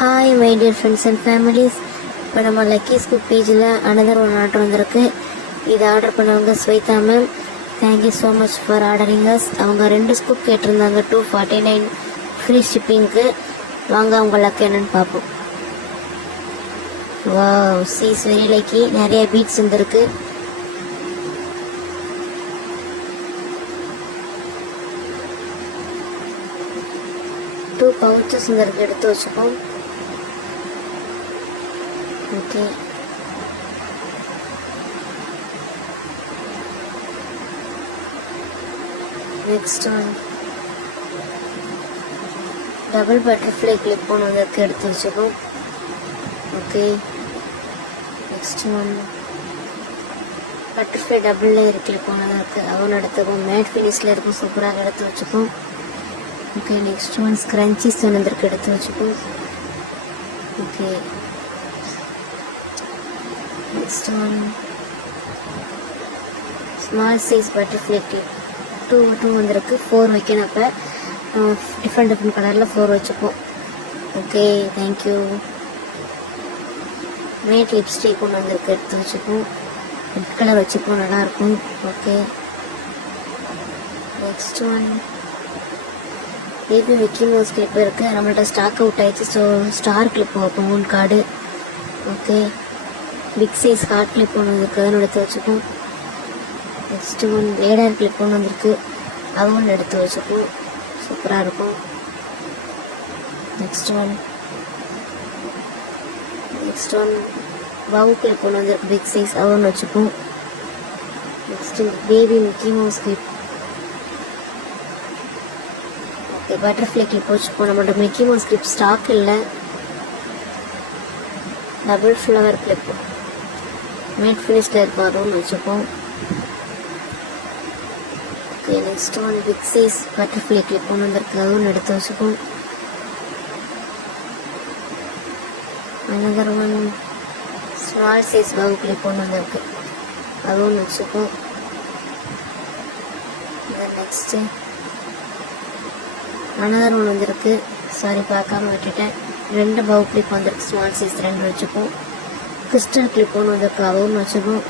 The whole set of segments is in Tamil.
Hi my dear friends and families. இப்போ நம்ம லக்கி ஸ்கூப் பேஜில் அனதர் ஒன் ஆர்டர் வந்திருக்கு. இது ஆர்டர் பண்ணவங்க Swetha ma'am. Thank you so much for ordering us. அவங்க 2 ஸ்கூப் கேட்டிருந்தாங்க 249 ஃப்ரீ ஷிப்பிங்க்கு. வாங்க அவங்க லக் என்னன்னு பார்ப்போம். Wow, she's very lucky. நிறைய பீட்ஸ் வந்துருக்கு. டூ பவுச்சஸ் வந்துருக்கு, எடுத்து வச்சுப்போம். Okay, next one double butterfly clip ஒன்று வந்திருக்கு, எடுத்து வச்சுப்போம். Okay, next one butterfly double layer clip ஒன்று இருக்குது, அவன் எடுத்துப்போம். மேட் ஃபினிஷில் இருக்கும், சூப்பராக எடுத்து வச்சுப்போம். ஓகே, நெக்ஸ்ட் ஒன் ஸ்க்ரன்ச்சீஸ் வந்திருக்கு, எடுத்து வச்சுப்போம். Okay, next one small size butterfly clip 2 வந்திருக்கு. 4 வைக்கணும். அப்போ டிஃப்ரெண்ட் கலரில் 4 வச்சுப்போம். Okay, thank you. மேட் லிப்ஸ்டிக் ஒன்று வந்திருக்கு, எடுத்து வச்சுப்போம். ரெட் கலர் வச்சுப்போம், நல்லாயிருக்கும். Okay, next one baby Mickey Mouse clip இருக்குது, நம்மள்ட்ட ஸ்டாக் அவுட் ஆயிடுச்சு. ஸோ ஸ்டார் கிளிப் வைப்போம், 1 card. Okay, big size heart clip ஒன்று வந்திருக்கு, அதனோட எடுத்து வச்சுப்போம். நெக்ஸ்ட் ஒன் ரேடார் கிளிப் ஒன்று வந்திருக்கு, அது ஒன்று எடுத்து வச்சுப்போம். சூப்பராக இருக்கும். நெக்ஸ்ட் ஒன் பவு கிளிப் ஒன்று வந்திருக்கு, பிக் சைஸ், அது ஒன்று வச்சுப்போம். Next baby Mickey Mouse clip. Okay, butterfly clip வச்சுப்போம். நம்மளோட மிக்கி மவுஸ் கிளிப் ஸ்டாக் இல்லை. டபுள் ஃப்ளவர் கிளிப் மேட் ஃபினிஷில் இருக்கும், அதுவும் வச்சுப்போம். Okay, next one big size butterfly clip ஒன்று வந்திருக்கு, அதுவும் எடுத்து வச்சுப்போம். Another one small size bow clip ஒன்று வந்திருக்கு, அதுவும் வச்சுப்போம். நெக்ஸ்ட்டு அனதர் ஒன்று வந்திருக்கு, சாரி பார்க்காம விட்டுட்டேன். 2 பவு கிளிப் வந்திருக்கு, ஸ்மால் சைஸ் 2 வச்சுப்போம். கிறிஸ்டல் கிளிப் ஒன்று வந்திருக்கு, அதுவும் வச்சுப்போம்.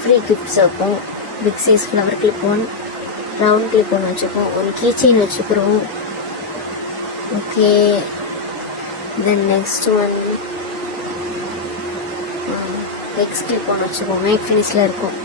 ஃப்ரீ கிஃப்ட்ஸ் வைப்போம். Big size flower clip 1, round clip ஒன்று வச்சுப்போம். ஒரு கீ செயின் வச்சுக்கிறோம். Okay, then next one X clip ஒன்று வச்சுப்போம். மேட் ஃபினிஷில் இருக்கும்.